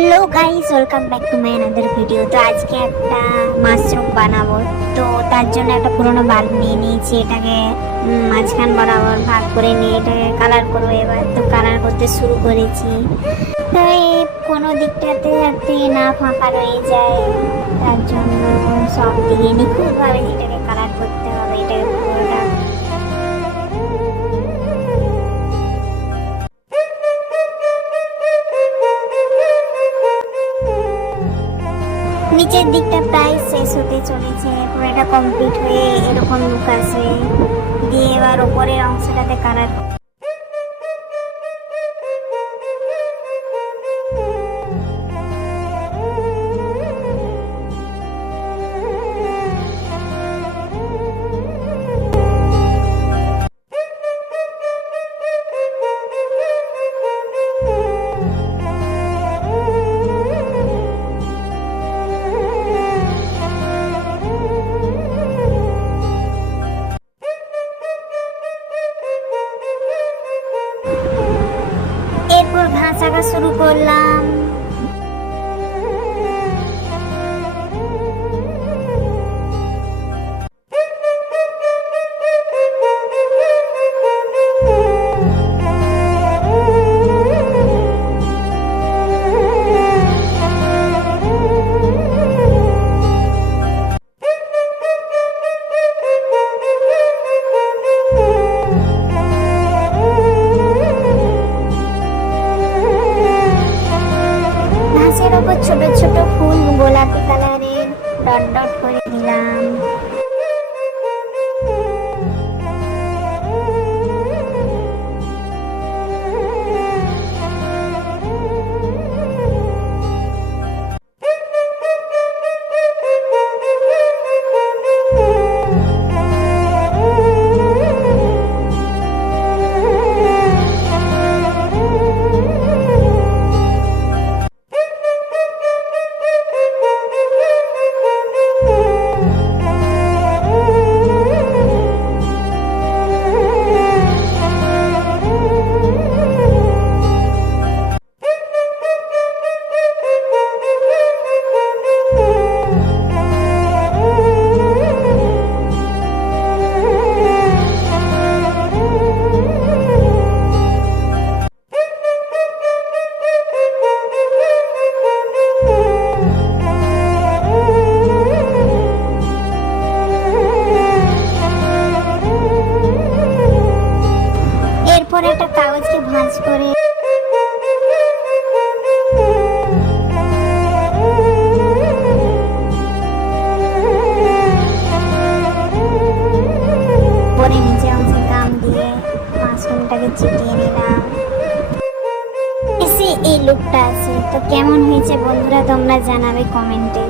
Hello guys, welcome back to my another video. তো আজকে একটা মাশরুম বানাবো। তো তার জন্য একটা পুরোনো বাল্ব নিয়ে নিয়েছি, এটাকে মাঝখান বরাবর ভাগ করে নিয়ে এটাকে কালার করবো। এবার তো কালার করতে শুরু করেছি। তো এই কোনো দিকটাতে যাতে না ফাঁকা রয়ে যায়, তার জন্য সব দিকে নিখুঁতভাবে এটাকে কালার করতে হবে। এটাকে পুরোটা নিচের দিকটা প্রায় শেষ হতে চলেছে, পুরোটা কমপ্লিট হয়ে এরকম লুক আসবে। দিয়ে এবার উপরের অংশটাতে কালার এরপর ঘাস আঁকা শুরু করলাম। ঘাসের ওপর ছোট ছোট ফুল গোলাপি কালারের ডট ডট করে দিলাম। এরপর একটা কাগজকে ভাঁজ করে পরে নিচে অংশে গাম দিয়ে মাশরুমটাকে চিটিয়ে নিলাম। এসে এই লুকটা আছে। তো কেমন হয়েছে বন্ধুরা, তোমরা জানাবে কমেন্টে।